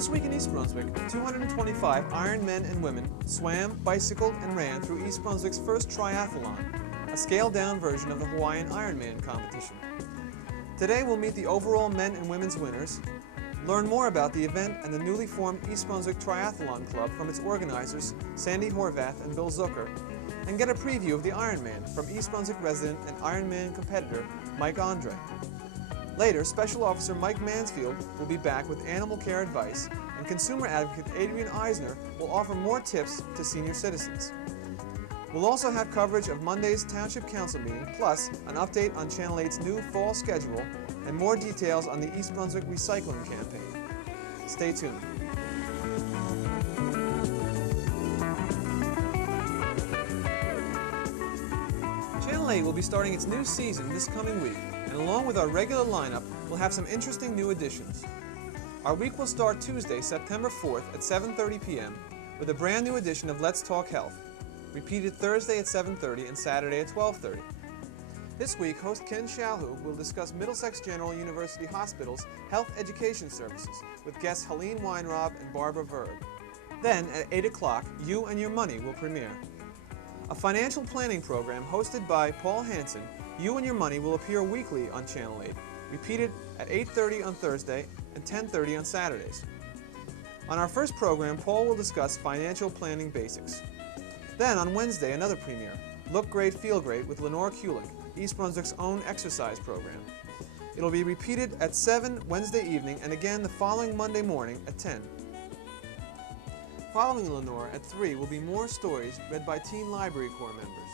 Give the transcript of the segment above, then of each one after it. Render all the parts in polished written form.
This week in East Brunswick, 225 Iron men and women swam, bicycled, and ran through East Brunswick's first triathalon, a scaled-down version of the Hawaiian Ironman competition. Today we'll meet the overall men and women's winners, learn more about the event and the newly formed East Brunswick Triathalon Club from its organizers Sandy Horvath and Bill Zucker, and get a preview of the Ironman from East Brunswick resident and Ironman competitor Mike Andre. Later, Special Officer Mike Mansfield will be back with animal care advice, and consumer advocate Adrian Eisner will offer more tips to senior citizens. We'll also have coverage of Monday's Township Council meeting, plus an update on Channel 8's new fall schedule and more details on the East Brunswick Recycling Campaign. Stay tuned. Channel 8 will be starting its new season this coming week, and along with our regular lineup, we'll have some interesting new additions. Our week will start Tuesday, September 4th at 7:30 p.m. with a brand new edition of Let's Talk Health, repeated Thursday at 7:30 and Saturday at 12:30. This week, host Ken Shalhu will discuss Middlesex General University Hospital's health education services with guests Helene Weinrob and Barbara Verg. Then, at 8 o'clock, You and Your Money will premiere. A financial planning program hosted by Paul Hansen, You and Your Money will appear weekly on Channel 8, repeated at 8:30 on Thursday and 10:30 on Saturdays. On our first program, Paul will discuss financial planning basics. Then on Wednesday, another premiere, Look Great, Feel Great with Lenore Kulik, East Brunswick's own exercise program. It'll be repeated at 7 Wednesday evening and again the following Monday morning at 10. Following Lenore at 3 will be more stories read by Teen Library Corps members.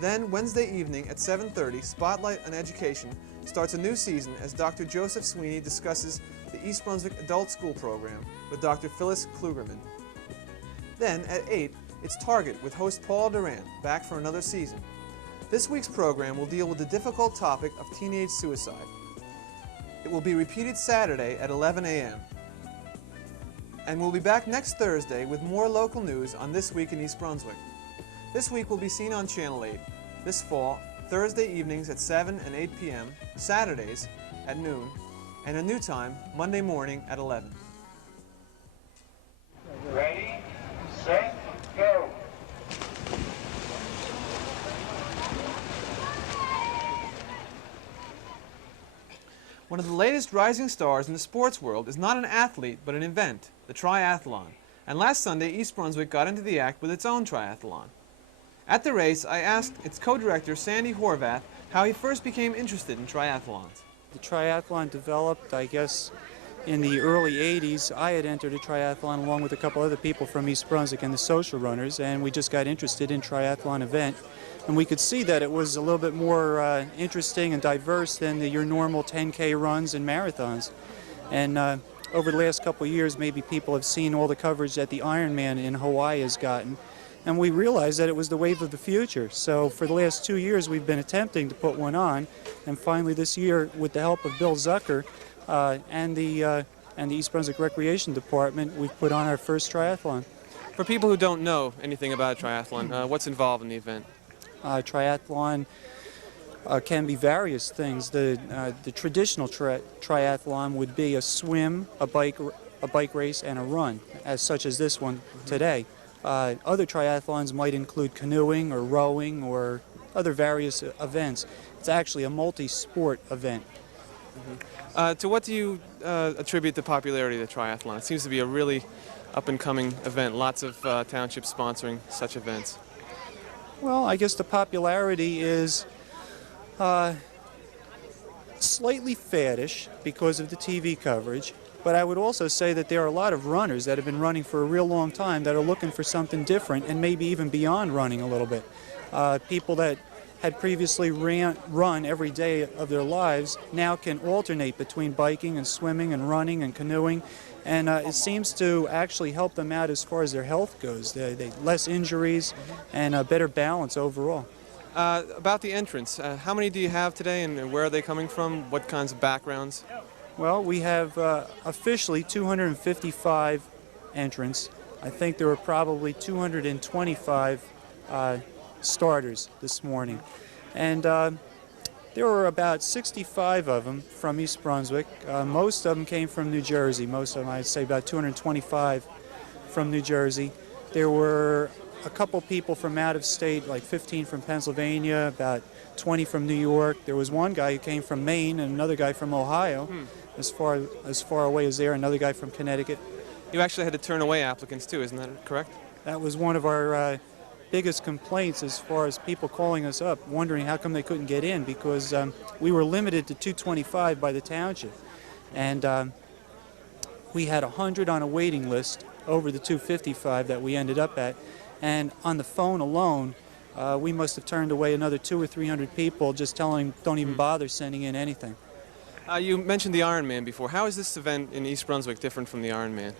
Then Wednesday evening at 7:30, Spotlight on Education starts a new season as Dr. Joseph Sweeney discusses the East Brunswick Adult School Program with Dr. Phyllis Klugerman. Then at 8, it's Target with host Paul Duran, back for another season. This week's program will deal with the difficult topic of teenage suicide. It will be repeated Saturday at 11 a.m. And we'll be back next Thursday with more local news on This Week in East Brunswick. This week will be seen on Channel 8 this fall, Thursday evenings at 7 and 8 p.m., Saturdays at noon, and a new time, Monday morning at 11. Ready, set, go. One of the latest rising stars in the sports world is not an athlete, but an event, the triathlon. And last Sunday, East Brunswick got into the act with its own triathlon. At the race, I asked its co-director, Sandy Horvath, how he first became interested in triathlons. The triathlon developed, I guess, in the early 80s. I had entered a triathlon along with a couple other people from East Brunswick and the social runners, and we just got interested in triathlon event. And we could see that it was a little bit more interesting and diverse than your normal 10K runs and marathons. And over the last couple of years, maybe people have seen all the coverage that the Ironman in Hawaii has gotten. And we realized that it was the wave of the future. So for the last 2 years, we've been attempting to put one on. And finally this year, with the help of Bill Zucker and the East Brunswick Recreation Department, we've put on our first triathlon. For people who don't know anything about a triathlon, what's involved in the event? Triathlon can be various things. The traditional triathlon would be a swim, a bike race, and a run, such as this one today. Other triathlons might include canoeing or rowing or other various events. It's actually a multi-sport event. To what do you attribute the popularity of the triathlon? It seems to be a really up-and-coming event, lots of townships sponsoring such events. Well, I guess the popularity is slightly faddish because of the TV coverage, but I would also say that there are a lot of runners that have been running for a real long time that are looking for something different and maybe even beyond running a little bit. People that had previously run every day of their lives now can alternate between biking and swimming and running and canoeing, and it seems to actually help them out as far as their health goes. They less injuries and a better balance overall. About the entrants, how many do you have today and where are they coming from? What kinds of backgrounds? Well, we have officially 255 entrants. I think there were probably 225 starters this morning. And There were about 65 of them from East Brunswick. Most of them came from New Jersey. Most of them, I'd say about 225 from New Jersey. There were a couple people from out of state, like 15 from Pennsylvania, about 20 from New York. There was one guy who came from Maine and another guy from Ohio, as far away as there, another guy from Connecticut. You actually had to turn away applicants too, isn't that correct? That was one of our biggest complaints as far as people calling us up, wondering how come they couldn't get in, because we were limited to 225 by the township. And we had 100 on a waiting list over the 255 that we ended up at. And on the phone alone, we must have turned away another 200 or 300 people just telling don't even bother sending in anything. You mentioned the Ironman before. How is this event in East Brunswick different from the Ironman?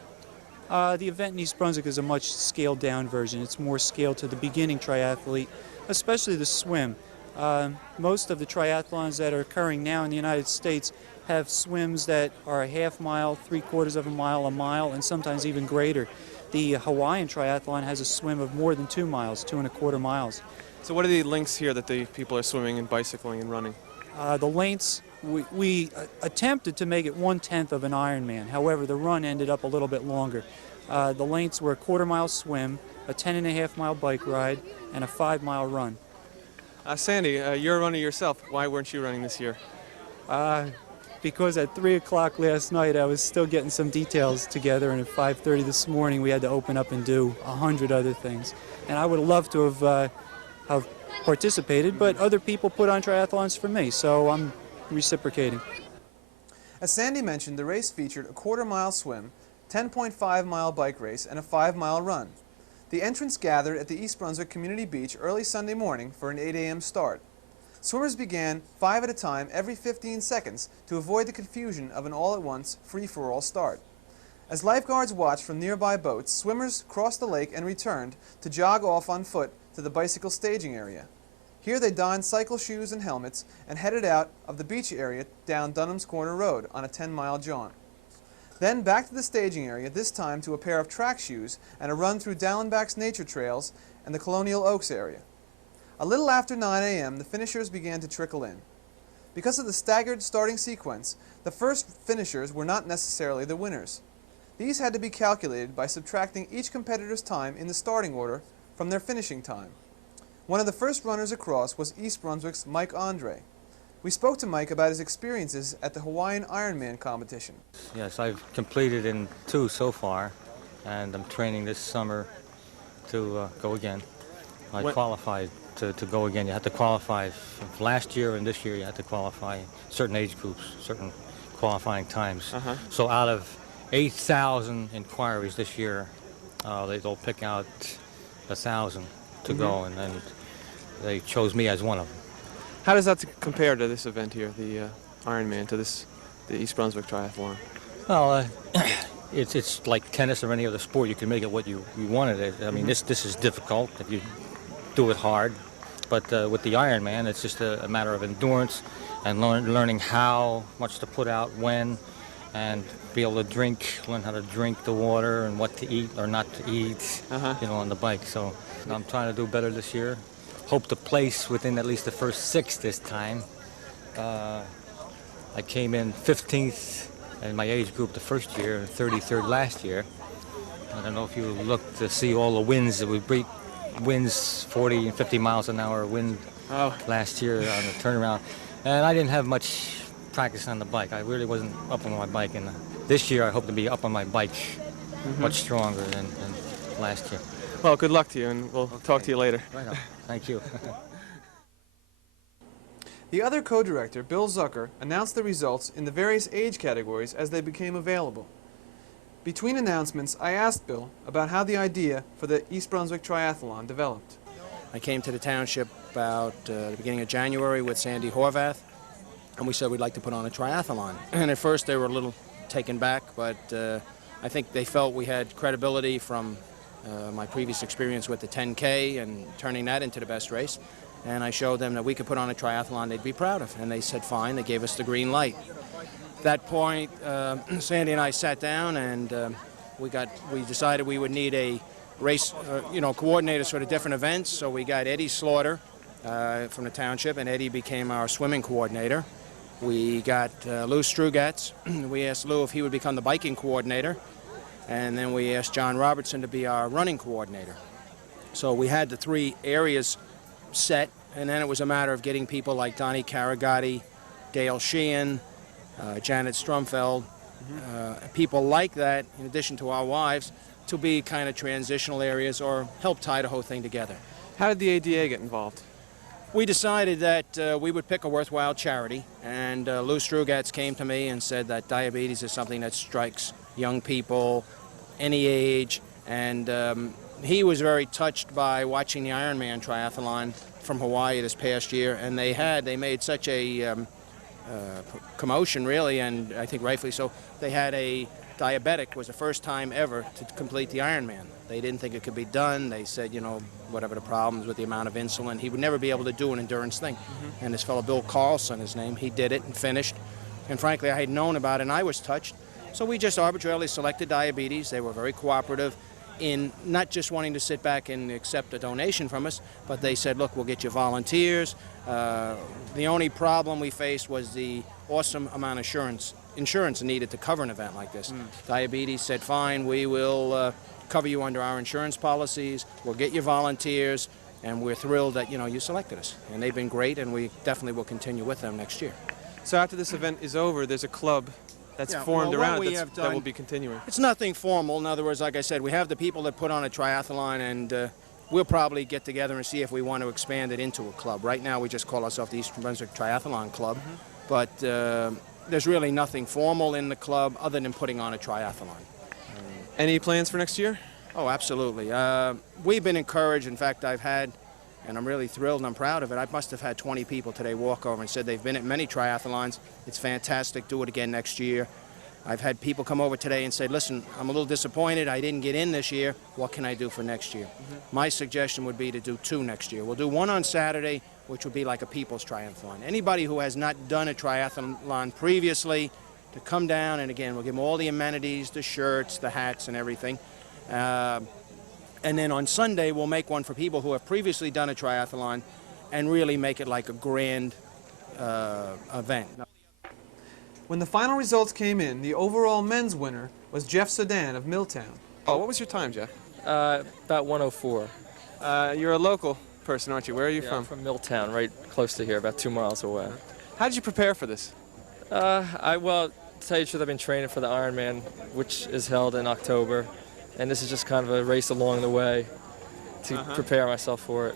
The event in East Brunswick is a much scaled down version. It's more scaled to the beginning triathlete, especially the swim. Most of the triathlons that are occurring now in the United States have swims that are a half mile, 3/4 of a mile, and sometimes even greater. The Hawaiian triathlon has a swim of more than 2 miles, 2¼ miles. So what are the lengths here that the people are swimming and bicycling and running? The lengths, we attempted to make it 1/10 of an Ironman. However, the run ended up a little bit longer. The lengths were a 1/4 mile swim, a 10½ mile bike ride, and a 5-mile run. Sandy, you're a runner yourself. Why weren't you running this year? Because at 3 o'clock last night I was still getting some details together, and at 5:30 this morning we had to open up and do 100 other things. And I would have loved to have participated, but other people put on triathlons for me, so I'm reciprocating. As Sandy mentioned, the race featured a 1/4 mile swim, 10.5 mile bike race, and a 5-mile run. The entrants gathered at the East Brunswick Community Beach early Sunday morning for an 8 a.m. start. Swimmers began 5 at a time every 15 seconds to avoid the confusion of an all-at-once free-for-all start. As lifeguards watched from nearby boats, swimmers crossed the lake and returned to jog off on foot to the bicycle staging area. Here they donned cycle shoes and helmets and headed out of the beach area down Dunham's Corner Road on a 10-mile jaunt. Then back to the staging area, this time to a pair of track shoes and a run through Dallenbach's nature trails and the Colonial Oaks area. A little after 9 a.m., the finishers began to trickle in. Because of the staggered starting sequence, the first finishers were not necessarily the winners. These had to be calculated by subtracting each competitor's time in the starting order from their finishing time. One of the first runners across was East Brunswick's Mike Andre. We spoke to Mike about his experiences at the Hawaiian Ironman competition. Yes, I've completed in 2 so far, and I'm training this summer to go again. I qualified to go again. You had to qualify last year and this year. You had to qualify certain age groups, certain qualifying times. So out of 8,000 inquiries this year, they'll pick out 1,000 to go, and then they chose me as one of them. How does that compare to this event here, the Ironman, to the East Brunswick Triathlon? Well, it's like tennis or any other sport. You can make it what you wanted it. I mean, this is difficult if you do it hard. But with the Ironman, it's just a matter of endurance and learning how much to put out when, and be able to learn how to drink the water and what to eat or not to eat, on the bike. So I'm trying to do better this year. Hope to place within at least the first 6 this time. I came in 15th in my age group the first year and 33rd last year. I don't know if you look to see all the wins that we beat. Winds 40 and 50 miles an hour wind last year on the turnaround, and I didn't have much practice on the bike. I really wasn't up on my bike, and this year I hope to be up on my bike much stronger than last year. Well, good luck to you, and we'll talk to you later. Right on. Thank you. The other co-director, Bill Zucker, announced the results in the various age categories as they became available. Between announcements, I asked Bill about how the idea for the East Brunswick Triathalon developed. I came to the township about the beginning of January with Sandy Horvath, and we said we'd like to put on a triathlon. And at first they were a little taken back, but I think they felt we had credibility from my previous experience with the 10K and turning that into the best race. And I showed them that we could put on a triathlon they'd be proud of, and they said fine. They gave us the green light. At that point, Sandy and I sat down, and we decided we would need a race, coordinators for the different events. So we got Eddie Slaughter, from the township, and Eddie became our swimming coordinator. We got Lou Strugatz. We asked Lou if he would become the biking coordinator, and then we asked John Robertson to be our running coordinator. So we had the 3 areas set, and then it was a matter of getting people like Donnie Caragatti, Dale Sheehan, Janet Strumfeld, people like that, in addition to our wives, to be kind of transitional areas or help tie the whole thing together. How did the ADA get involved? We decided that we would pick a worthwhile charity, and Lou Strugatz came to me and said that diabetes is something that strikes young people, any age, and he was very touched by watching the Ironman triathlon from Hawaii this past year, and they made such a commotion, really, and I think rightfully so. They had a diabetic, was the first time ever to complete the Ironman. They didn't think it could be done. They said, you know, whatever the problems with the amount of insulin, he would never be able to do an endurance thing. And this fellow, Bill Carlson, his name, he did it and finished. And frankly, I had known about it, and I was touched. So we just arbitrarily selected diabetes. They were very cooperative in not just wanting to sit back and accept a donation from us, but they said, look, we'll get you volunteers. The only problem we faced was the awesome amount of insurance needed to cover an event like this. Diabetes said, fine, we will cover you under our insurance policies, we'll get you volunteers, and we're thrilled that, you know, you selected us. And they've been great, and we definitely will continue with them next year. So after this event is over, there's a club that's formed around it that will be continuing. It's nothing formal. In other words, like I said, we have the people that put on a triathlon, and we'll probably get together and see if we want to expand it into a club. Right now, we just call ourselves the Eastern Brunswick Triathlon Club, but there's really nothing formal in the club other than putting on a triathlon. Any plans for next year? Oh, absolutely. We've been encouraged. In fact, I've had, and I'm really thrilled and I'm proud of it, I must have had 20 people today walk over and said they've been at many triathlons. It's fantastic. Do it again next year. I've had people come over today and say, listen, I'm a little disappointed. I didn't get in this year. What can I do for next year? My suggestion would be to do 2 next year. We'll do one on Saturday, which would be like a people's triathlon. Anybody who has not done a triathlon previously, to come down, and again, we'll give them all the amenities, the shirts, the hats, and everything. And then on Sunday, we'll make one for people who have previously done a triathlon and really make it like a grand event. When the final results came in, the overall men's winner was Jeff Sedan of Milltown. Oh, what was your time, Jeff? About 104. You're a local person, aren't you? Where are you from? I'm from Milltown, right close to here, about 2 miles away. How did you prepare for this? Well, to tell you the truth, I've been training for the Ironman, which is held in October, and this is just kind of a race along the way to prepare myself for it.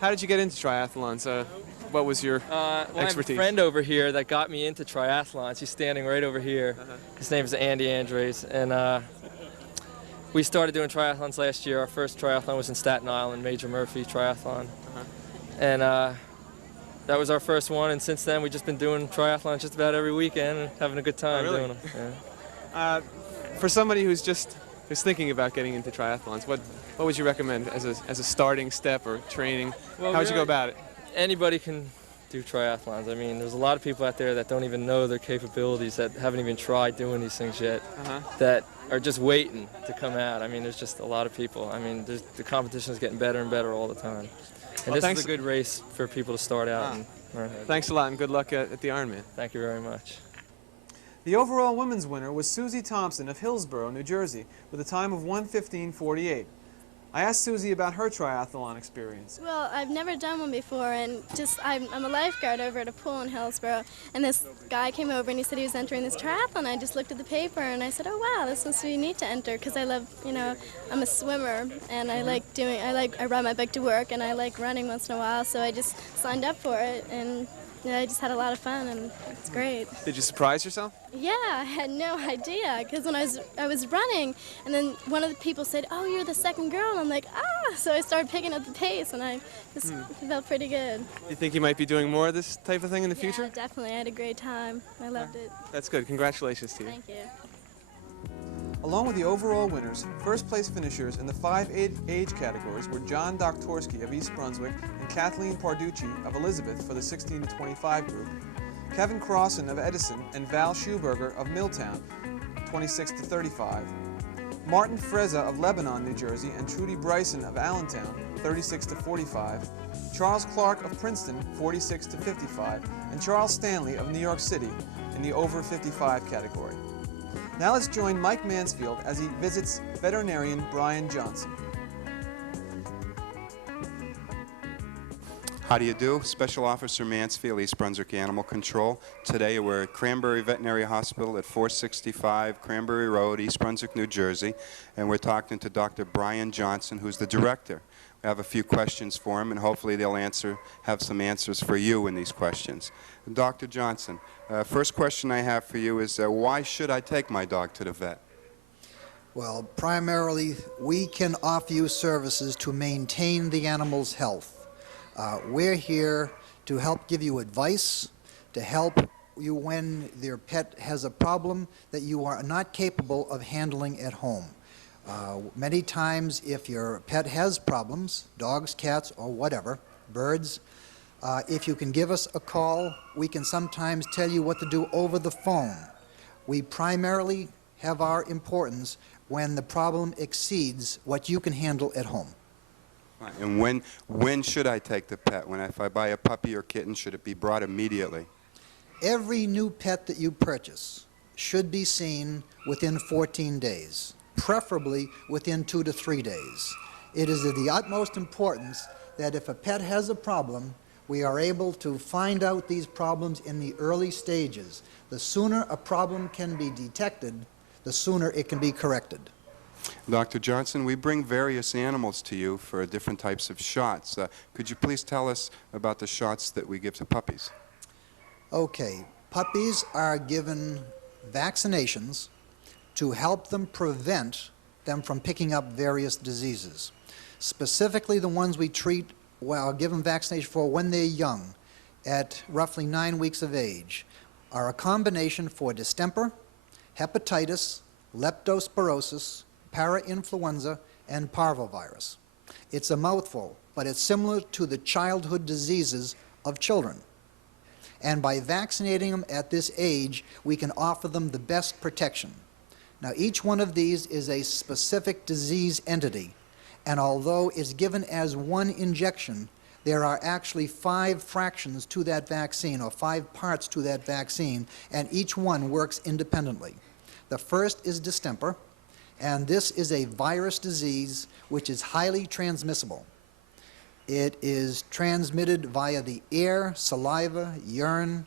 How did you get into triathlons? What was your Well, I have a expertise? friend over here that got me into triathlons. He's standing right over here. His name is Andy Andres, and we started doing triathlons last year. Our first triathlon was in Staten Island, Major Murphy Triathlon, and that was our first one. And since then, we've just been doing triathlons just about every weekend and having a good time doing them. Yeah. For somebody who's thinking about getting into triathlons, what would you recommend as a starting step or training? Well, how would you go about it? Anybody can do triathlons. I mean, there's a lot of people out there that don't even know their capabilities, that haven't even tried doing these things yet, that are just waiting to come out. I mean, there's just a lot of people. I mean, the competition is getting better and better all the time. And this is a good race for people to start out and learn how to do. Thanks a lot, and good luck at the Ironman. Thank you very much. The overall women's winner was Susie Thompson of Hillsborough, New Jersey, with a time of 1:15:48. I asked Susie about her triathlon experience. Well, I've never done one before, and I'm a lifeguard over at a pool in Hillsborough, and this guy came over and he said he was entering this triathlon. I just looked at the paper and I said, oh wow, this must be neat to enter, because I love, I'm a swimmer and I ride my bike to work and I like running once in a while, so I just signed up for it, and I just had a lot of fun, and it's great. Did you surprise yourself? Yeah, I had no idea, because when I was running, and then one of the people said, oh, you're the second girl, and I'm like, ah, so I started picking up the pace, and I just felt pretty good. You think you might be doing more of this type of thing in the future? Yeah, definitely. I had a great time. I loved it. That's good. Congratulations to you. Thank you. Along with the overall winners, first place finishers in the 5 age categories were John Doktorski of East Brunswick and Kathleen Parducci of Elizabeth for the 16 to 25 group, Kevin Crossan of Edison and Val Schuberger of Milltown, 26 to 35, Martin Freza of Lebanon, New Jersey, and Trudy Bryson of Allentown, 36 to 45, Charles Clark of Princeton, 46 to 55, and Charles Stanley of New York City in the over 55 category. Now let's join Mike Mansfield as he visits veterinarian Brian Johnson. How do you do? Special Officer Mansfield, East Brunswick Animal Control. Today we're at Cranberry Veterinary Hospital at 465 Cranberry Road, East Brunswick, New Jersey, and we're talking to Dr. Brian Johnson, who's the director. We have a few questions for him, and hopefully they'll have some answers for you in these questions. Dr. Johnson, first question I have for you is why should I take my dog to the vet? Well, primarily, we can offer you services to maintain the animal's health. We're here to help give you advice, to help you when your pet has a problem that you are not capable of handling at home. Many times, if your pet has problems, dogs, cats, or whatever, birds, if you can give us a call, we can sometimes tell you what to do over the phone. We primarily have our importance when the problem exceeds what you can handle at home. And when should I take the pet? If I buy a puppy or kitten, should it be brought immediately? Every new pet that you purchase should be seen within 14 days, preferably within 2 to 3 days. It is of the utmost importance that if a pet has a problem, we are able to find out these problems in the early stages. The sooner a problem can be detected, the sooner it can be corrected. Dr. Johnson, we bring various animals to you for different types of shots. Could you please tell us about the shots that we give to puppies? Okay, puppies are given vaccinations to help them prevent them from picking up various diseases. Specifically, the ones we treat, well, give them vaccination for when they're young, at roughly 9 weeks of age, are a combination for distemper, hepatitis, leptospirosis, parainfluenza, and parvovirus. It's a mouthful, but it's similar to the childhood diseases of children. And by vaccinating them at this age, we can offer them the best protection. Now, each one of these is a specific disease entity, and although it's given as one injection, there are actually 5 fractions to that vaccine, or 5 parts to that vaccine, and each one works independently. The first is distemper, and this is a virus disease which is highly transmissible. It is transmitted via the air, saliva, urine,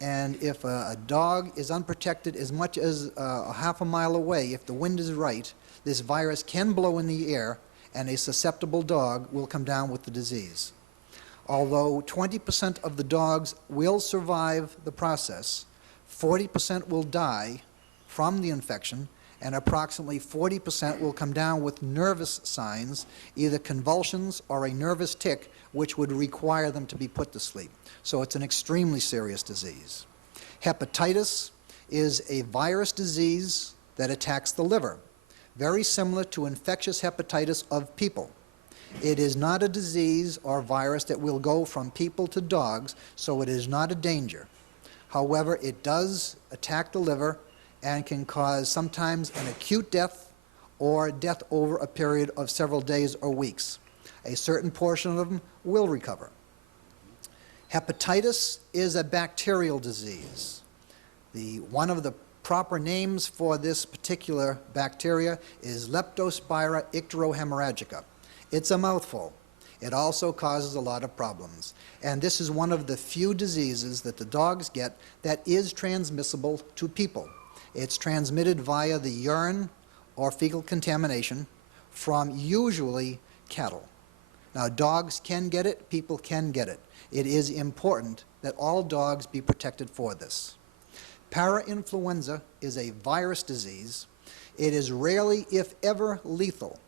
and if a dog is unprotected as much as a half a mile away, if the wind is right, this virus can blow in the air and a susceptible dog will come down with the disease. Although 20% of the dogs will survive the process, 40% will die from the infection, and approximately 40% will come down with nervous signs, either convulsions or a nervous tic, which would require them to be put to sleep. So it's an extremely serious disease. Hepatitis is a virus disease that attacks the liver, very similar to infectious hepatitis of people. It is not a disease or virus that will go from people to dogs, so it is not a danger. However, it does attack the liver and can cause sometimes an acute death or death over a period of several days or weeks. A certain portion of them will recover. Hepatitis is a bacterial disease. One of the proper names for this particular bacteria is Leptospira icterohemorrhagica. It's a mouthful. It also causes a lot of problems. And this is one of the few diseases that the dogs get that is transmissible to people. It's transmitted via the urine or fecal contamination from usually cattle. Now, dogs can get it, people can get it. It is important that all dogs be protected for this. Parainfluenza is a virus disease. It is rarely, if ever, lethal.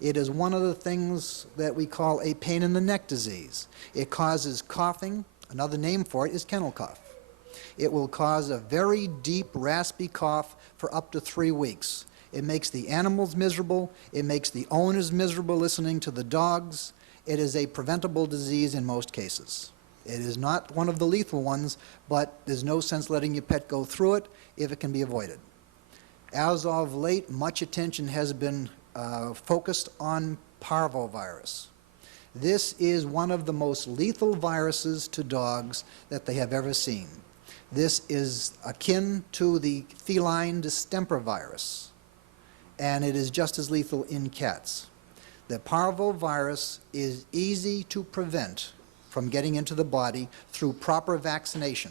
It is one of the things that we call a pain in the neck disease. It causes coughing. Another name for it is kennel cough. It will cause a very deep, raspy cough for up to 3 weeks. It makes the animals miserable. It makes the owners miserable listening to the dogs. It is a preventable disease in most cases. It is not one of the lethal ones, but there's no sense letting your pet go through it if it can be avoided. As of late, much attention has been focused on parvovirus. This is one of the most lethal viruses to dogs that they have ever seen. This is akin to the feline distemper virus, and it is just as lethal in cats. The parvovirus is easy to prevent from getting into the body through proper vaccination.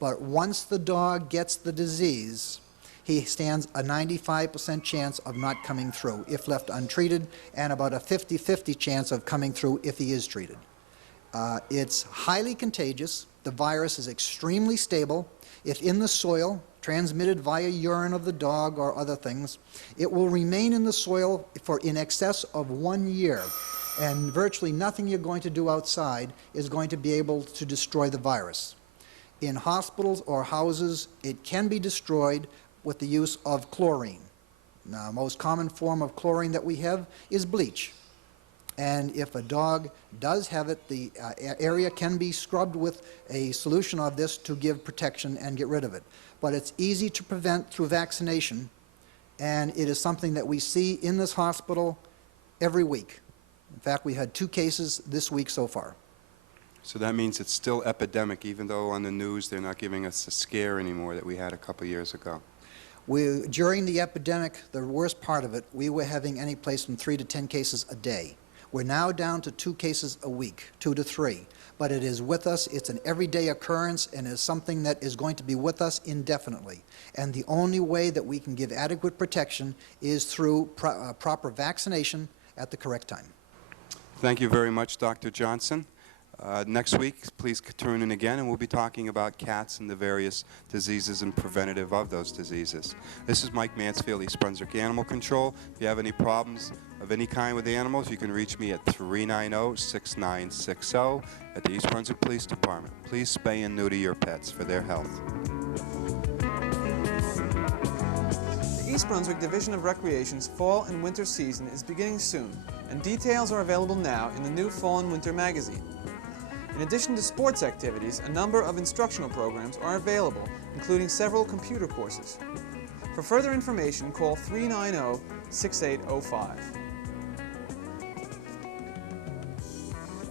But once the dog gets the disease, he stands a 95% chance of not coming through if left untreated, and about a 50-50 chance of coming through if he is treated. It's highly contagious. The virus is extremely stable. If in the soil, transmitted via urine of the dog or other things, it will remain in the soil for in excess of 1 year, and virtually nothing you're going to do outside is going to be able to destroy the virus. In hospitals or houses, it can be destroyed with the use of chlorine. Now, the most common form of chlorine that we have is bleach. And if a dog does have it, the area can be scrubbed with a solution of this to give protection and get rid of it. But it's easy to prevent through vaccination, and it is something that we see in this hospital every week. In fact, we had 2 cases this week so far. So that means it's still epidemic, even though on the news they're not giving us the scare anymore that we had a couple years ago. During the epidemic, the worst part of it, we were having any place from 3 to 10 cases a day. We're now down to 2 cases a week, 2 to 3. But it is with us. It's an everyday occurrence, and is something that is going to be with us indefinitely. And the only way that we can give adequate protection is through proper vaccination at the correct time. Thank you very much, Dr. Johnson. Next week, please tune in again, and we'll be talking about cats and the various diseases and preventative of those diseases. This is Mike Mansfield, East Brunswick Animal Control. If you have any problems of any kind with the animals, you can reach me at 390-6960 at the East Brunswick Police Department. Please spay and neuter your pets for their health. The East Brunswick Division of Recreation's fall and winter season is beginning soon, and details are available now in the new Fall and Winter magazine. In addition to sports activities, a number of instructional programs are available, including several computer courses. For further information, call 390-6805.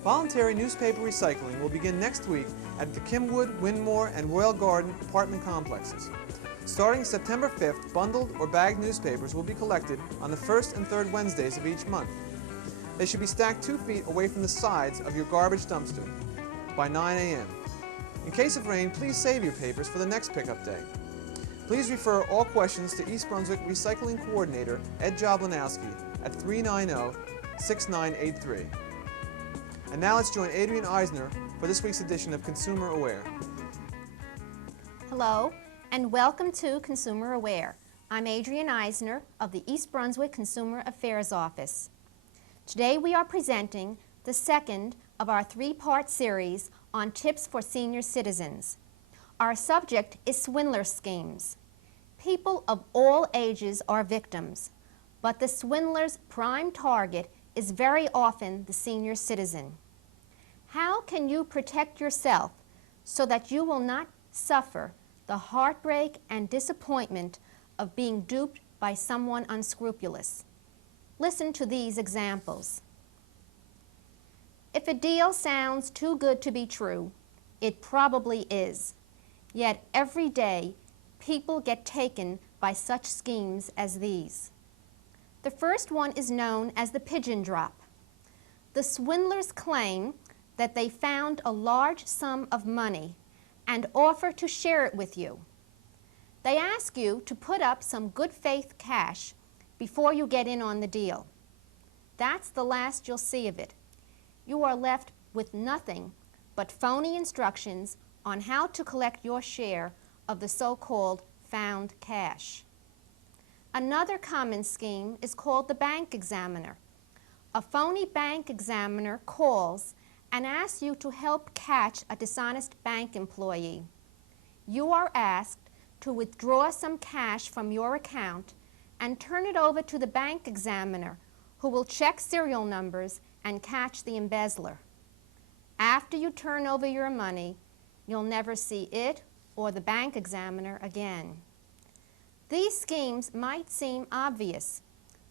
Voluntary newspaper recycling will begin next week at the Kimwood, Wynmore, and Royal Garden apartment complexes. Starting September 5th, bundled or bagged newspapers will be collected on the first and third Wednesdays of each month. They should be stacked 2 feet away from the sides of your garbage dumpster by 9 a.m. In case of rain, please save your papers for the next pickup day. Please refer all questions to East Brunswick Recycling Coordinator Ed Jablanowski at 390-6983. And now let's join Adrian Eisner for this week's edition of Consumer Aware. Hello, and welcome to Consumer Aware. I'm Adrian Eisner of the East Brunswick Consumer Affairs Office. Today we are presenting the second of our 3-part series on tips for senior citizens. Our subject is swindler schemes. People of all ages are victims, but the swindler's prime target is very often the senior citizen. How can you protect yourself so that you will not suffer the heartbreak and disappointment of being duped by someone unscrupulous? Listen to these examples. If a deal sounds too good to be true, it probably is. Yet every day, people get taken by such schemes as these. The first one is known as the pigeon drop. The swindlers claim that they found a large sum of money and offer to share it with you. They ask you to put up some good faith cash before you get in on the deal. That's the last you'll see of it. You are left with nothing but phony instructions on how to collect your share of the so-called found cash. Another common scheme is called the bank examiner. A phony bank examiner calls and asks you to help catch a dishonest bank employee. You are asked to withdraw some cash from your account and turn it over to the bank examiner, who will check serial numbers and catch the embezzler. After you turn over your money, you'll never see it or the bank examiner again. These schemes might seem obvious,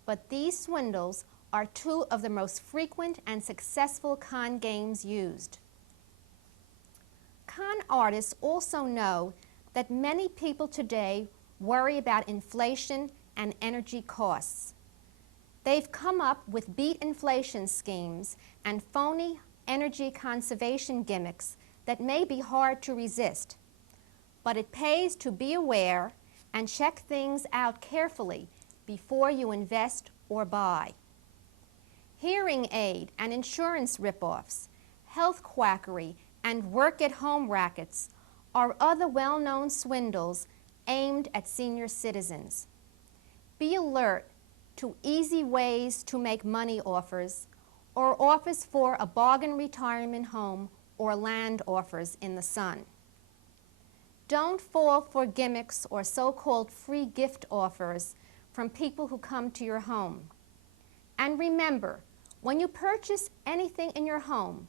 but these swindles are two of the most frequent and successful con games used. Con artists also know that many people today worry about inflation and energy costs. They've come up with beat inflation schemes and phony energy conservation gimmicks that may be hard to resist. But it pays to be aware and check things out carefully before you invest or buy. Hearing aid and insurance ripoffs, health quackery, and work-at-home rackets are other well-known swindles aimed at senior citizens. Be alert to easy ways to make money offers or offers for a bargain retirement home or land offers in the sun. Don't fall for gimmicks or so-called free gift offers from people who come to your home. And remember, when you purchase anything in your home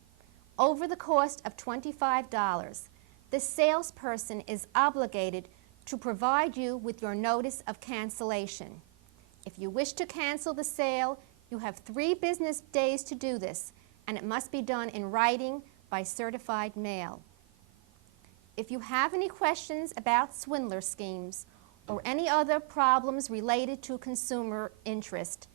over the cost of $25, the salesperson is obligated to provide you with your notice of cancellation. If you wish to cancel the sale, you have 3 business days to do this, and it must be done in writing by certified mail. If you have any questions about swindler schemes or any other problems related to consumer interest,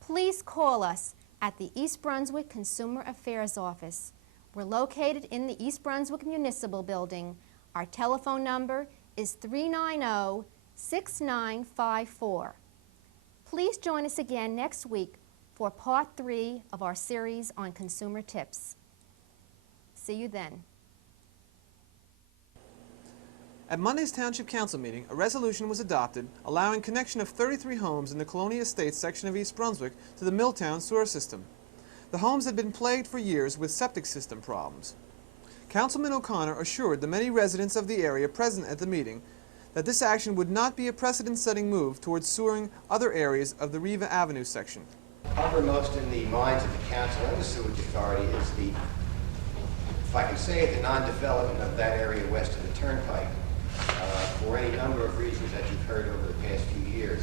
please call us at the East Brunswick Consumer Affairs Office. We're located in the East Brunswick Municipal Building. Our telephone number is 390-6954. Please join us again next week for part 3 of our series on consumer tips. See you then. At Monday's Township Council meeting, a resolution was adopted allowing connection of 33 homes in the Colonia Estates section of East Brunswick to the Milltown sewer system. The homes had been plagued for years with septic system problems. Councilman O'Connor assured the many residents of the area present at the meeting that this action would not be a precedent-setting move towards sewering other areas of the Riva Avenue section. Uppermost in the minds of the council and the sewage authority is the, if I can say it, the non-development of that area west of the Turnpike. For any number of reasons that you've heard over the past few years.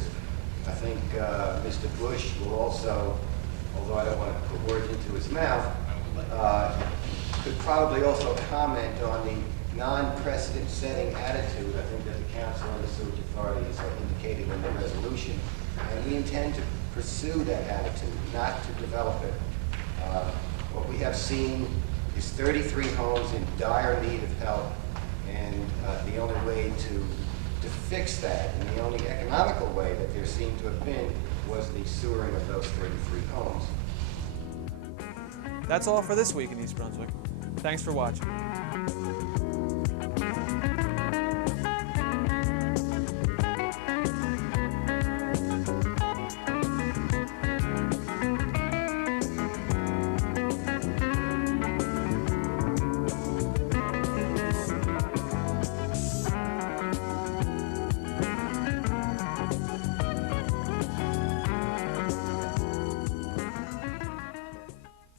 I think Mr. Bush will also, although I don't want to put words into his mouth, could probably also comment on the non-precedent setting attitude I think that the council and the sewage authorities are indicating in the resolution. And we intend to pursue that attitude, not to develop it. What we have seen is 33 homes in dire need of help. And the only way to fix that, and the only economical way that there seemed to have been, was the sewering of those 33 homes. That's all for this week in East Brunswick. Thanks for watching.